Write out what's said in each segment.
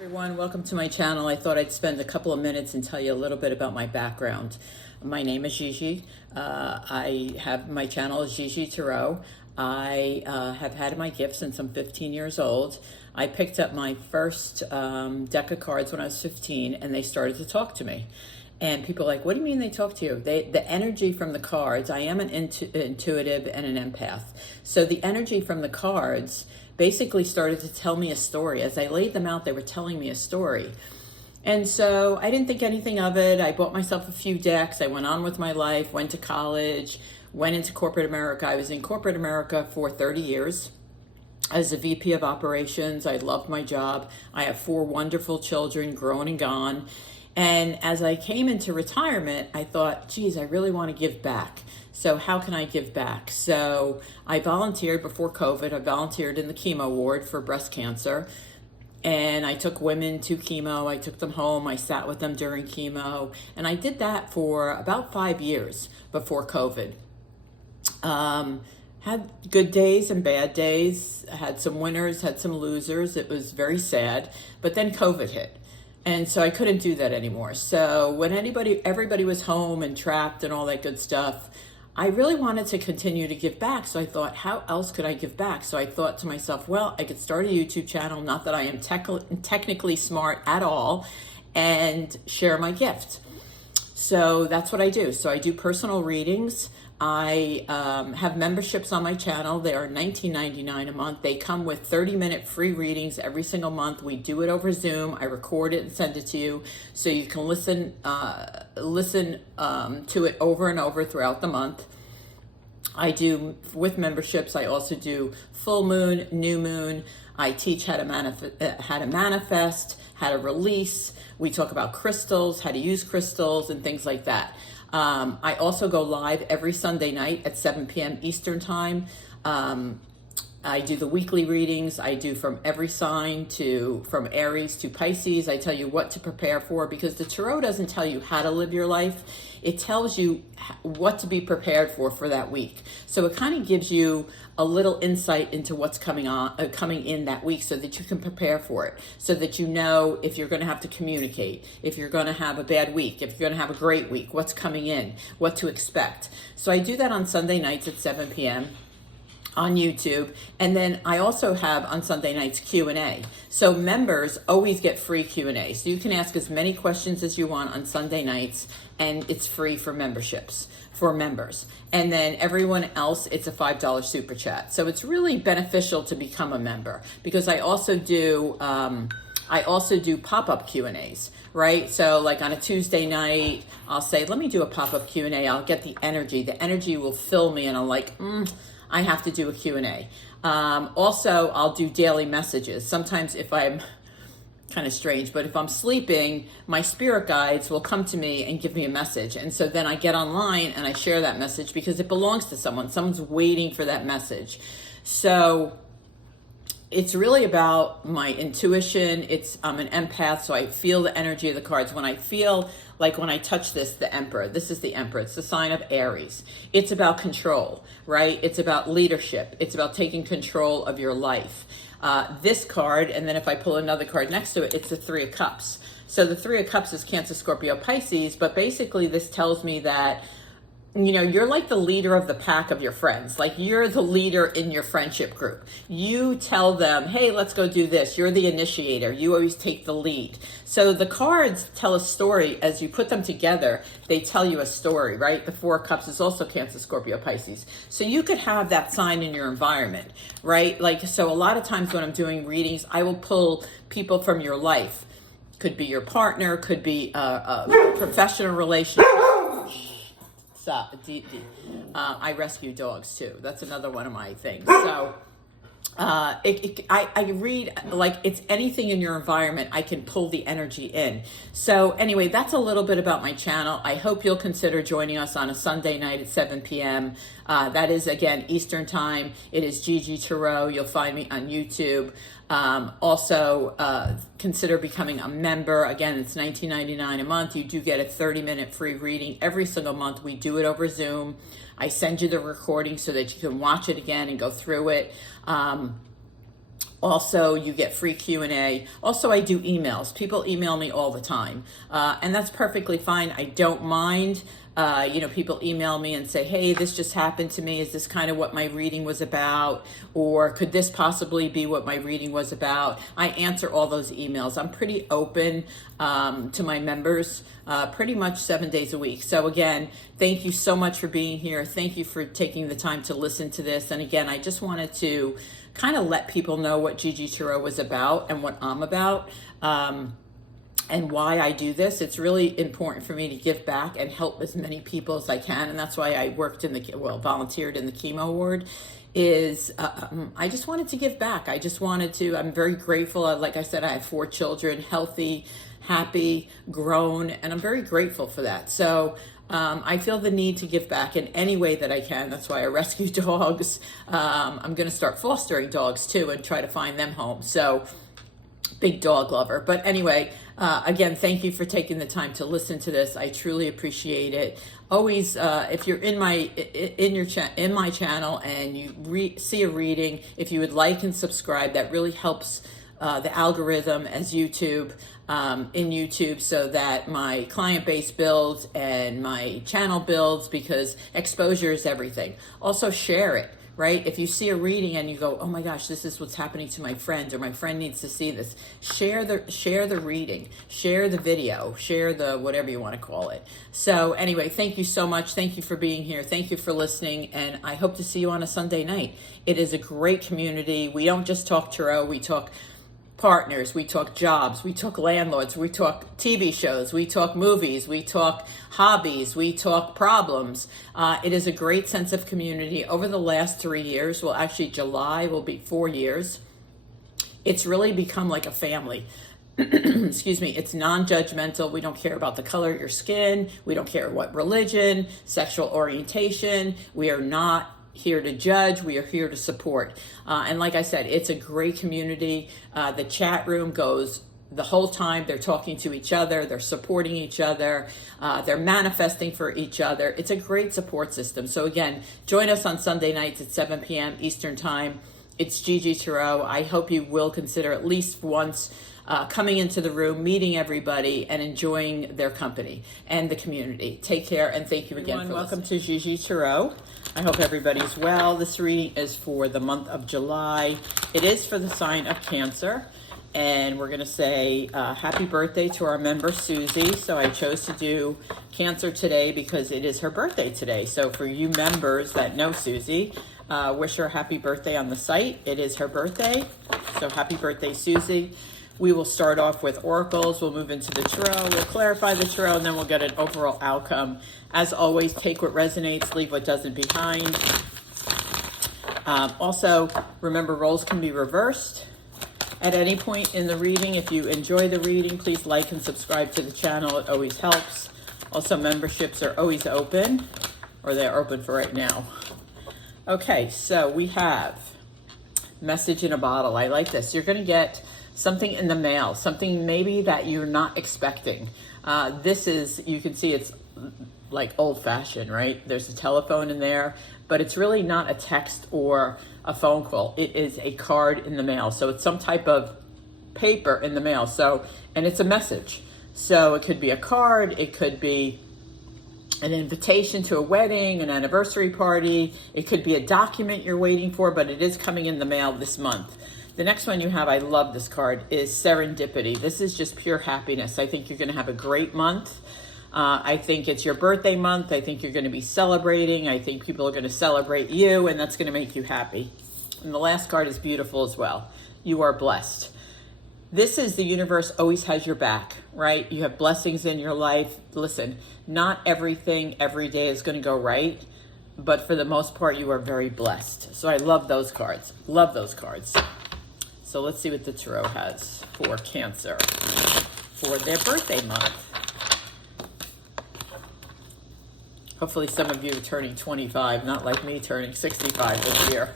Everyone, welcome to my channel. I thought I'd spend a couple of minutes and tell you a little bit about my background. My name is Gigi. My channel is GIGI Tarot. I have had my gift since I'm 15 years old. I picked up my first deck of cards when I was 15, and they started to talk to me. And people are like, what do you mean they talk to you? The energy from the cards, I am an intuitive and an empath. So the energy from the cards basically started to tell me a story. As I laid them out, they were telling me a story. And so I didn't think anything of it. I bought myself a few decks. I went on with my life, went to college, went into corporate America. I was in corporate America for 30 years. As a VP of operations, I loved my job. I have 4 wonderful children, grown and gone. And as I came into retirement, I thought, geez, I really want to give back. So how can I give back? So I volunteered before COVID. I volunteered in the chemo ward for breast cancer. And I took women to chemo. I took them home. I sat with them during chemo. And I did that for about 5 years before COVID. Had good days and bad days. Had some winners, had some losers. It was very sad. But then COVID hit. And so I couldn't do that anymore. So when everybody was home and trapped and all that good stuff, I really wanted to continue to give back. So I thought, how else could I give back? So I thought to myself, well, I could start a YouTube channel, not that I am technically smart at all, and share my gift. So that's what I do. So I do personal readings. I have memberships on my channel. They are $19.99 a month. They come with 30-minute free readings every single month. We do it over Zoom. I record it and send it to you so you can listen to it over and over throughout the month. I do, with memberships, I also do full moon, new moon. I teach how to manifest, how to release. We talk about crystals, how to use crystals, and things like that. I also go live every Sunday night at 7 p.m. Eastern time. I do the weekly readings. I do from every sign from Aries to Pisces. I tell you what to prepare for, because the Tarot doesn't tell you how to live your life. It tells you what to be prepared for that week. So it kind of gives you a little insight into what's coming in that week, so that you can prepare for it, so that you know if you're going to have to communicate, if you're going to have a bad week, if you're going to have a great week, what's coming in, what to expect. So I do that on Sunday nights at 7 p.m. on YouTube. And then I also have on Sunday nights Q&A. So members always get free Q&A. So you can ask as many questions as you want on Sunday nights, and it's free for memberships, for members. And then everyone else, it's a $5 super chat. So it's really beneficial to become a member, because I also do pop-up Q&As, right? So like on a Tuesday night, I'll say, let me do a pop-up Q&A. I'll get the energy. The energy will fill me, and I'm like, I have to do a Q&A. Also, I'll do daily messages. Sometimes if I'm kind of strange, but if I'm sleeping, my spirit guides will come to me and give me a message. And so then I get online and I share that message, because it belongs to someone. Someone's waiting for that message. So it's really about my intuition. I'm an empath, so I feel the energy of the cards. When I feel like, when I touch the Emperor, this is the Emperor. It's the sign of Aries. It's about control, right? It's about leadership. It's about taking control of your life. This card, and then if I pull another card next to it, it's the 3 of Cups. So the 3 of Cups is Cancer, Scorpio, Pisces, but basically this tells me that, you know, you're like the leader of the pack of your friends. Like, you're the leader in your friendship group. You tell them, hey, let's go do this. You're the initiator. You always take the lead. So the cards tell a story. As you put them together, they tell you a story, right? The 4 of Cups is also Cancer, Scorpio, Pisces. So you could have that sign in your environment, right? Like, so a lot of times when I'm doing readings, I will pull people from your life. Could be your partner, could be a professional relationship. I rescue dogs too. That's another one of my things. So I read, like, it's anything in your environment, I can pull the energy in. So anyway, that's a little bit about my channel. I hope you'll consider joining us on a Sunday night at 7 p.m. That is, again, Eastern time. It is GIGI Tarot. You'll find me on YouTube. Also, consider becoming a member. Again, it's $19.99 a month. You do get a 30-minute free reading every single month. We do it over Zoom. I send you the recording so that you can watch it again and go through it. Also, you get free Q&A. Also, I do emails. People email me all the time, and that's perfectly fine. I don't mind. People email me and say, hey, this just happened to me. Is this kind of what my reading was about? Or could this possibly be what my reading was about? I answer all those emails. I'm pretty open to my members pretty much 7 days a week. So again, thank you so much for being here. Thank you for taking the time to listen to this. And again, I just wanted to kind of let people know what GIGI Tarot was about and what I'm about, and why I do this. It's really important for me to give back and help as many people as I can, and that's why I volunteered in the chemo ward. I just wanted to give back. I'm very grateful. Like I said, I have 4 children, healthy, happy, grown, and I'm very grateful for that. So I feel the need to give back in any way that I can. That's why I rescue dogs. I'm going to start fostering dogs too and try to find them homes. So big dog lover. But anyway, again, thank you for taking the time to listen to this. I truly appreciate it. Always, if you're in my channel and you see a reading, if you would like and subscribe, that really helps the algorithm as YouTube, in YouTube, so that my client base builds and my channel builds, because exposure is everything. Also share it, right? If you see a reading and you go, oh my gosh, this is what's happening to my friend, or my friend needs to see this, share the reading, share the video, share the whatever you want to call it. So anyway, thank you so much. Thank you for being here. Thank you for listening. And I hope to see you on a Sunday night. It is a great community. We don't just talk tarot, we talk partners, we talk jobs, we talk landlords, we talk TV shows, we talk movies, we talk hobbies, we talk problems. It is a great sense of community. Over the last 3 years, well, actually July will be 4 years, it's really become like a family. Excuse me. It's non-judgmental. We don't care about the color of your skin. We don't care what religion, sexual orientation. We are not here to judge. We are here to support. And like I said, it's a great community. The chat room goes the whole time. They're talking to each other. They're supporting each other. They're manifesting for each other. It's a great support system. So again, join us on Sunday nights at 7 p.m. Eastern Time. It's GIGI Tarot. I hope you will consider at least once coming into the room, meeting everybody, and enjoying their company and the community. Take care, and thank you again for listening. Welcome to GIGI Tarot. I hope everybody's well. This reading is for the month of July. It is for the sign of Cancer, and we're going to say happy birthday to our member Susie. So I chose to do Cancer today because it is her birthday today. So for you members that know Susie, wish her a happy birthday on the site. It is her birthday, so happy birthday, Susie. We will start off with oracles. We'll move into the tarot. We'll clarify the tarot, and then we'll get an overall outcome. As always, take what resonates, leave what doesn't behind. Also, remember, roles can be reversed at any point in the reading. If you enjoy the reading, please like and subscribe to the channel. It always helps. Also, memberships are always open, or they're open for right now. Okay, so we have message in a bottle. I like this. You're going to get something in the mail, something maybe that you're not expecting. This is, you can see it's like old-fashioned, right? There's a telephone in there, but it's really not a text or a phone call. It is a card in the mail. So it's some type of paper in the mail. So, and it's a message. So it could be a card, it could be an invitation to a wedding, an anniversary party. It could be a document you're waiting for, but it is coming in the mail this month. The next one you have, I love this card, is Serendipity. This is just pure happiness. I think you're going to have a great month. I think it's your birthday month. I think you're going to be celebrating. I think people are going to celebrate you, and that's going to make you happy. And the last card is beautiful as well. You are blessed. This is the universe always has your back, right? You have blessings in your life. Listen, not everything every day is going to go right, but for the most part, you are very blessed. So I love those cards. Love those cards. So let's see what the tarot has for Cancer for their birthday month. Hopefully some of you are turning 25, not like me turning 65 this year.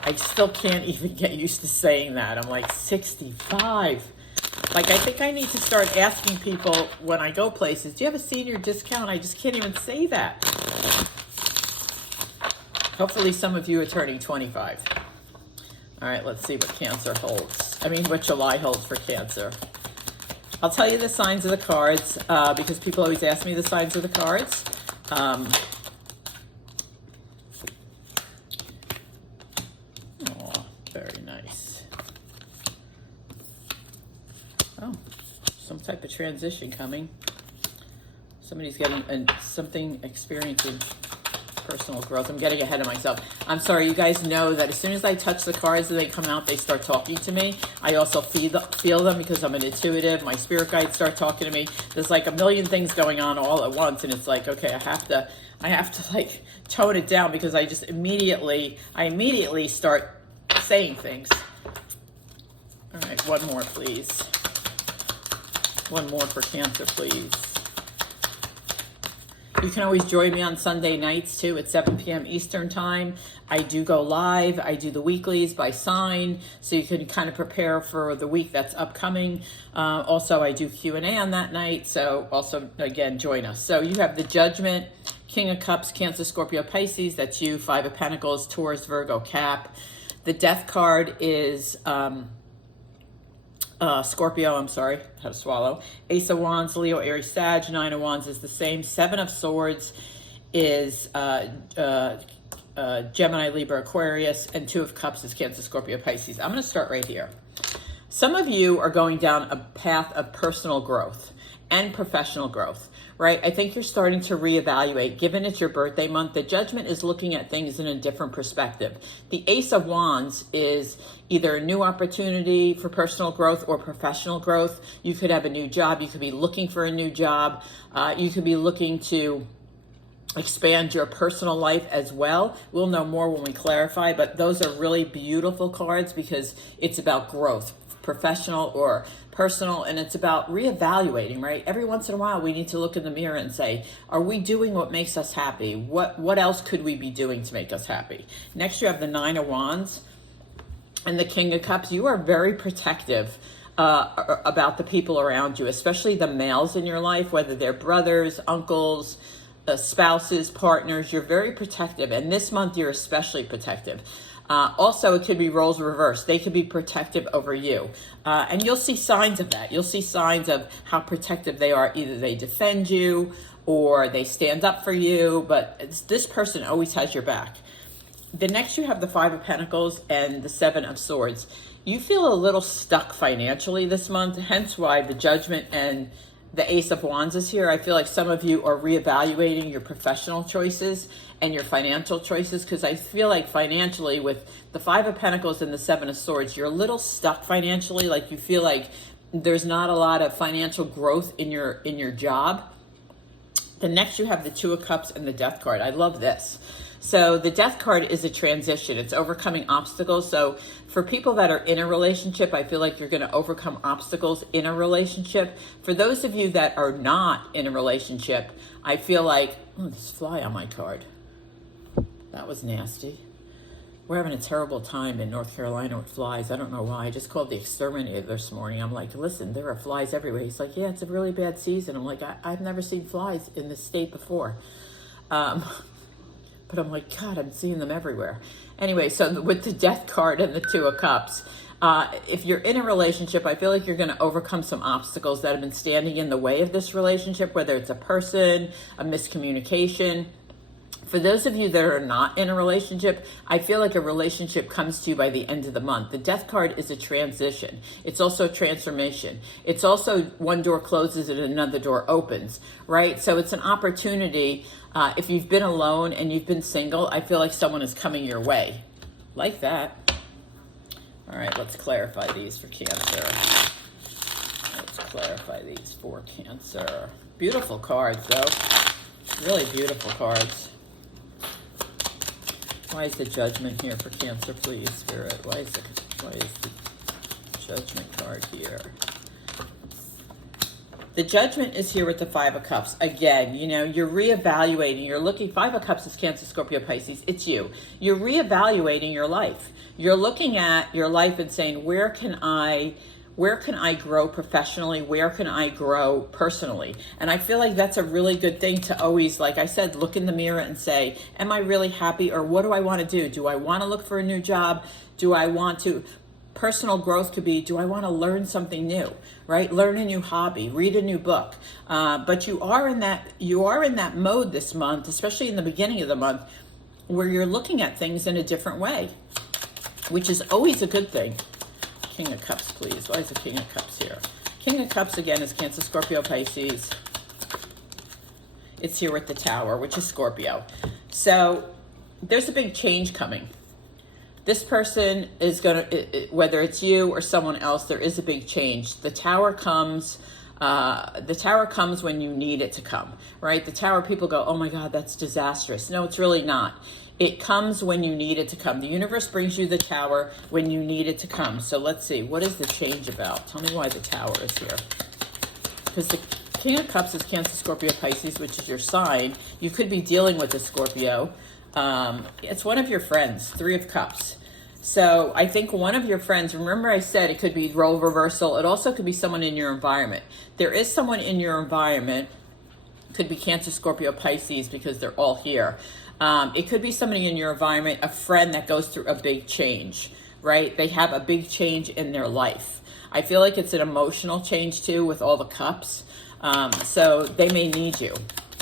I still can't even get used to saying that. I'm like, 65. Like, I think I need to start asking people when I go places, do you have a senior discount? I just can't even say that. Hopefully some of you are turning 25. All right, let's see what Cancer holds. What July holds for Cancer. I'll tell you the signs of the cards because people always ask me the signs of the cards. Oh, very nice. Oh, some type of transition coming. Somebody's getting something, experiencing personal growth. I'm getting ahead of myself. I'm sorry, you guys know that as soon as I touch the cards and they come out, they start talking to me. I also feel them because I'm an intuitive. My spirit guides start talking to me. There's like a million things going on all at once, and it's like, okay, I have to like tone it down because I immediately start saying things. All right, one more, please. One more for Cancer, please. You can always join me on Sunday nights too at 7 p.m. Eastern time. I do go live. I do the weeklies by sign, so you can kind of prepare for the week that's upcoming. Also, I do Q&A on that night, so also, again, join us. So you have the Judgment, King of Cups, Cancer, Scorpio, Pisces. That's you. Five of Pentacles, Taurus, Virgo, Cap. The Death card is Scorpio, I'm sorry, had to swallow. Ace of Wands, Leo, Aries, Sag. Nine of Wands is the same. Seven of Swords is Gemini, Libra, Aquarius. And Two of Cups is Cancer, Scorpio, Pisces. I'm going to start right here. Some of you are going down a path of personal growth and professional growth, right? I think you're starting to reevaluate. Given it's your birthday month, the Judgment is looking at things in a different perspective. The Ace of Wands is either a new opportunity for personal growth or professional growth. You could have a new job. You could be looking for a new job. You could be looking to expand your personal life as well. We'll know more when we clarify, but those are really beautiful cards because it's about growth, professional or personal, and it's about reevaluating, right? Every once in a while, we need to look in the mirror and say, are we doing what makes us happy? What else could we be doing to make us happy? Next, you have the Nine of Wands and the King of Cups. You are very protective about the people around you, especially the males in your life, whether they're brothers, uncles, spouses, partners. You're very protective, and this month you're especially protective. Also, it could be roles reversed. They could be protective over you. And you'll see signs of that. You'll see signs of how protective they are. Either they defend you or they stand up for you, but this person always has your back. The next, you have the Five of Pentacles and the Seven of Swords. You feel a little stuck financially this month, hence why the Judgment and the Ace of Wands is here. I feel like some of you are reevaluating your professional choices and your financial choices, because I feel like financially with the Five of Pentacles and the Seven of Swords, you're a little stuck financially. Like you feel like there's not a lot of financial growth in your job. The next, you have the Two of Cups and the Death card. I love this. So the Death card is a transition. It's overcoming obstacles. So for people that are in a relationship, I feel like you're going to overcome obstacles in a relationship. For those of you that are not in a relationship, I feel like, oh, there's a fly on my card. That was nasty. We're having a terrible time in North Carolina with flies. I don't know why. I just called the exterminator this morning. I'm like, listen, there are flies everywhere. He's like, yeah, it's a really bad season. I'm like, I've never seen flies in this state before. But I'm like, God, I'm seeing them everywhere. Anyway, so with the Death card and the Two of Cups, if you're in a relationship, I feel like you're going to overcome some obstacles that have been standing in the way of this relationship, whether it's a person, a miscommunication. For those of you that are not in a relationship, I feel like a relationship comes to you by the end of the month. The Death card is a transition. It's also a transformation. It's also one door closes and another door opens, right? So it's an opportunity. If you've been alone and you've been single, I feel like someone is coming your way. Like that. All right, let's clarify these for Cancer. Let's clarify these for Cancer. Beautiful cards, though. Really beautiful cards. Why is the Judgment here for Cancer, please, Spirit? Why is the Judgment card here? The Judgment is here with the Five of Cups. Again, you know, you're reevaluating. You're looking, Five of Cups is Cancer, Scorpio, Pisces. It's you. You're reevaluating your life. You're looking at your life and saying, where can I grow professionally? Where can I grow personally? And I feel like that's a really good thing to always, like I said, look in the mirror and say, am I really happy, or what do I want to do? Do I want to look for a new job? Do I want to, personal growth could be, do I want to learn something new, right? Learn a new hobby, read a new book. But you are in that mode this month, especially in the beginning of the month, where you're looking at things in a different way, which is always a good thing. King of Cups, please. Why is the King of Cups here? King of Cups, again, is Cancer, Scorpio, Pisces. It's here with the Tower, which is Scorpio. So there's a big change coming. This person is going to, whether it's you or someone else, there is a big change. The Tower comes when you need it to come, right? The Tower, people go, oh my God, that's disastrous. No, it's really not. It comes when you need it to come. The universe brings you the Tower when you need it to come. So let's see, what is the change about? Tell me why the Tower is here. Because the King of Cups is Cancer, Scorpio, Pisces, which is your sign. You could be dealing with a Scorpio. It's one of your friends, Three of Cups. So I think one of your friends, remember I said it could be role reversal. It also could be someone in your environment. There is someone in your environment, could be Cancer, Scorpio, Pisces, because they're all here. It could be somebody in your environment, a friend that goes through a big change, right? They have a big change in their life. I feel like it's an emotional change too with all the cups. So they may need you.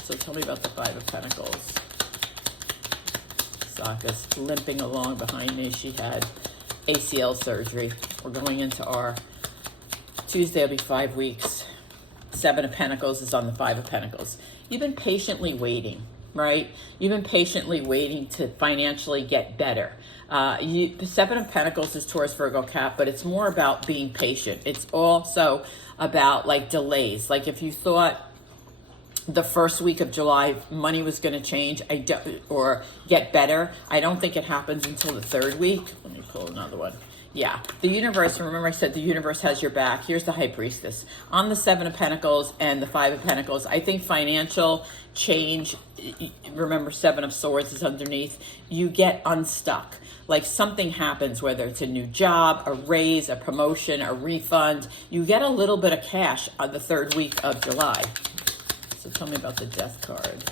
So tell me about the Five of Pentacles. Saka's limping along behind me. She had ACL surgery. We're going into our Tuesday will be 5 weeks. Seven of Pentacles is on the Five of Pentacles. You've been patiently waiting, right? You've been patiently waiting to financially get better. The Seven of Pentacles is Taurus, Virgo, Cap, but it's more about being patient. It's also about like delays. Like if you thought the first week of July money was going to change or get better, I don't think it happens until the third week. Let me pull another one. Yeah, the universe, remember I said the universe has your back. Here's the High Priestess. On the Seven of Pentacles and the Five of Pentacles, I think financial change, remember Seven of Swords is underneath, you get unstuck. Like something happens, whether it's a new job, a raise, a promotion, a refund, you get a little bit of cash on the third week of July. So tell me about the Death card.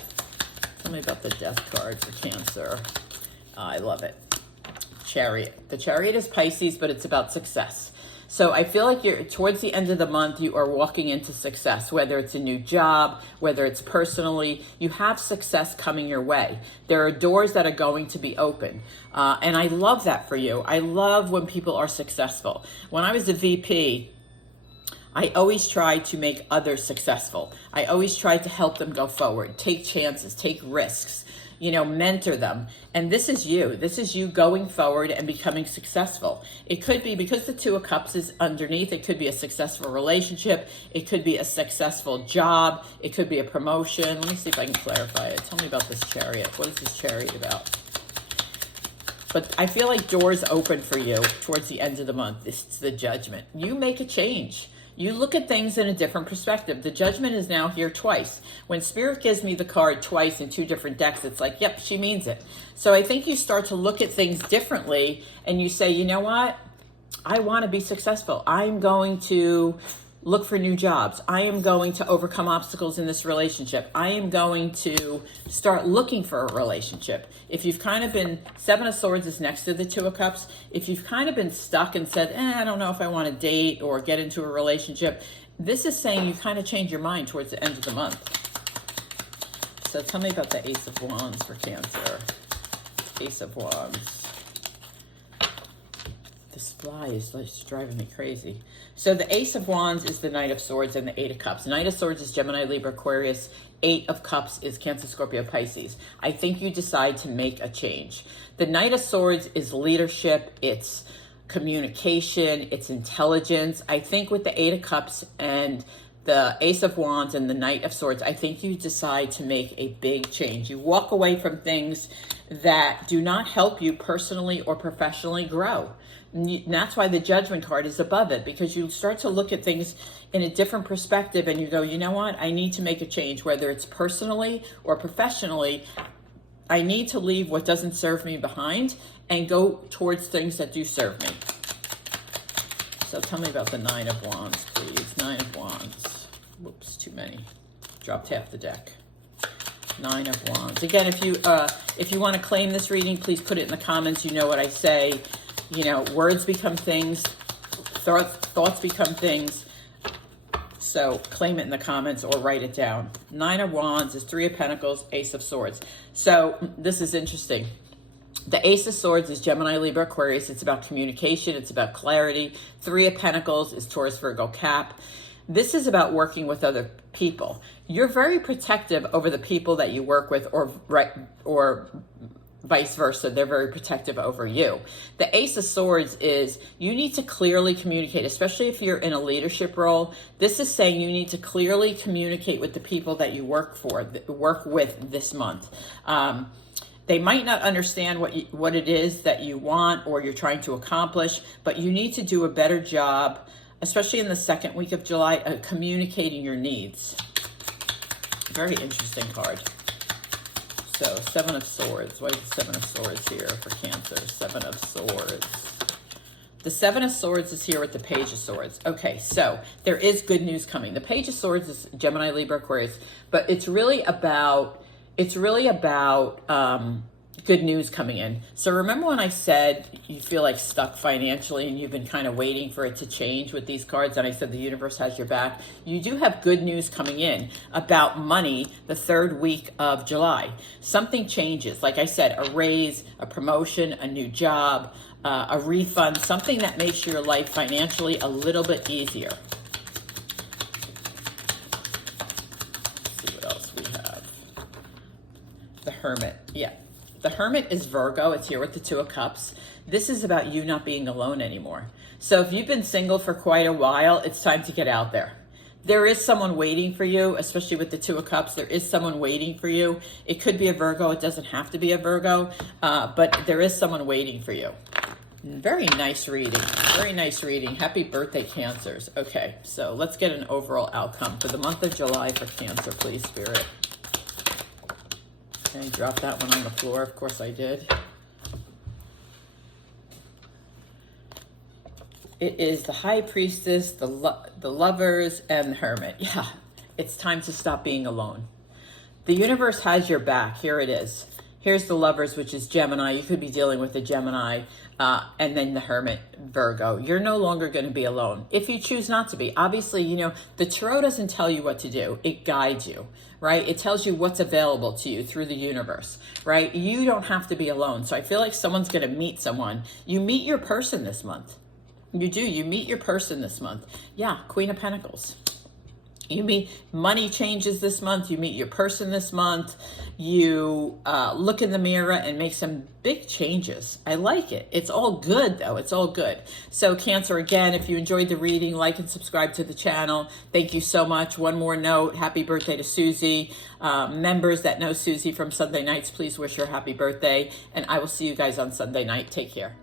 Tell me about the Death card for Cancer. I love it. Chariot. The Chariot is Pisces, but it's about success. So I feel like you're towards the end of the month, you are walking into success, whether it's a new job, whether it's personally, you have success coming your way. There are doors that are going to be open. And I love that for you. I love when people are successful. When I was a VP, I always tried to make others successful. I always tried to help them go forward, take chances, take risks, mentor them. And this is you. This is you going forward and becoming successful. It could be, because the Two of Cups is underneath, it could be a successful relationship. It could be a successful job. It could be a promotion. Let me see if I can clarify it. Tell me about this Chariot. What is this Chariot about? But I feel like doors open for you towards the end of the month. This is the Judgment. You make a change. You look at things in a different perspective. The Judgment is now here twice. When Spirit gives me the card twice in two different decks, it's like, yep, she means it. So I think you start to look at things differently and you say, you know what? I want to be successful. I'm going to look for new jobs. I am going to overcome obstacles in this relationship. I am going to start looking for a relationship. If you've kind of been, Seven of Swords is next to the Two of Cups. If you've kind of been stuck and said, I don't know if I want to date or get into a relationship, this is saying you kind of change your mind towards the end of the month. So tell me about the Ace of Wands for Cancer. Ace of Wands. This fly is just driving me crazy. So the Ace of Wands is the Knight of Swords and the Eight of Cups. Knight of Swords is Gemini, Libra, Aquarius. Eight of Cups is Cancer, Scorpio, Pisces. I think you decide to make a change. The Knight of Swords is leadership. It's communication. It's intelligence. I think with the Eight of Cups and the Ace of Wands and the Knight of Swords, I think you decide to make a big change. You walk away from things that do not help you personally or professionally grow. And that's why the Judgment card is above it, because you start to look at things in a different perspective and you go, you know what? I need to make a change, whether it's personally or professionally. I need to leave what doesn't serve me behind and go towards things that do serve me. So tell me about the Nine of Wands, please. Nine of Wands. Whoops, too many. Dropped half the deck. Nine of Wands. Again, if you want to claim this reading, please put it in the comments. You know what I say. You know, words become things, thoughts become things. So claim it in the comments or write it down. 9 of Wands is 3 of Pentacles, Ace of Swords. So this is interesting. The Ace of Swords is Gemini, Libra, Aquarius. It's about communication. It's about clarity. 3 of Pentacles is Taurus, Virgo, Cap. This is about working with other people. You're very protective over the people that you work with, or vice versa. They're very protective over you. The Ace of Swords is you need to clearly communicate, especially if you're in a leadership role. This is saying you need to clearly communicate with the people that you work with this month. They might not understand what it is that you want or you're trying to accomplish, but you need to do a better job, especially in the second week of July, communicating your needs. Very interesting card. So 7 of Swords. Why is the 7 of Swords here for Cancer? 7 of Swords. The 7 of Swords is here with the Page of Swords. Okay, so there is good news coming. The Page of Swords is Gemini, Libra, Aquarius, but it's really about good news coming in. So remember when I said you feel like stuck financially and you've been kind of waiting for it to change with these cards, and I said the universe has your back. You do have good news coming in about money the 3rd week of July. Something changes. Like I said, a raise, a promotion, a new job, a refund, something that makes your life financially a little bit easier. Let's see what else we have. The Hermit. Yeah. The Hermit is Virgo. It's here with the 2 of Cups. This is about you not being alone anymore. So if you've been single for quite a while, it's time to get out there. There is someone waiting for you, especially with the 2 of Cups. There is someone waiting for you. It could be a Virgo. It doesn't have to be a Virgo, but there is someone waiting for you. Very nice reading. Very nice reading. Happy birthday, Cancers. Okay, so let's get an overall outcome for the month of July for Cancer, please, Spirit. Okay, drop that one on the floor. Of course I did. It is the High Priestess, the Lovers, and the Hermit. Yeah, it's time to stop being alone. The universe has your back. Here it is. Here's the Lovers, which is Gemini. You could be dealing with a Gemini, and then the Hermit, Virgo. You're no longer going to be alone if you choose not to be. Obviously, you know, the Tarot doesn't tell you what to do. It guides you, right? It tells you what's available to you through the universe, right? You don't have to be alone. So I feel like someone's going to meet someone. You meet your person this month. You do. You meet your person this month. Yeah, Queen of Pentacles. You meet, money changes this month. You meet your person this month. You look in the mirror and make some big changes. I like it. It's all good, though. It's all good. So Cancer, again, if you enjoyed the reading, like and subscribe to the channel. Thank you so much. One more note. Happy birthday to Susie. Members that know Susie from Sunday nights, please wish her happy birthday. And I will see you guys on Sunday night. Take care.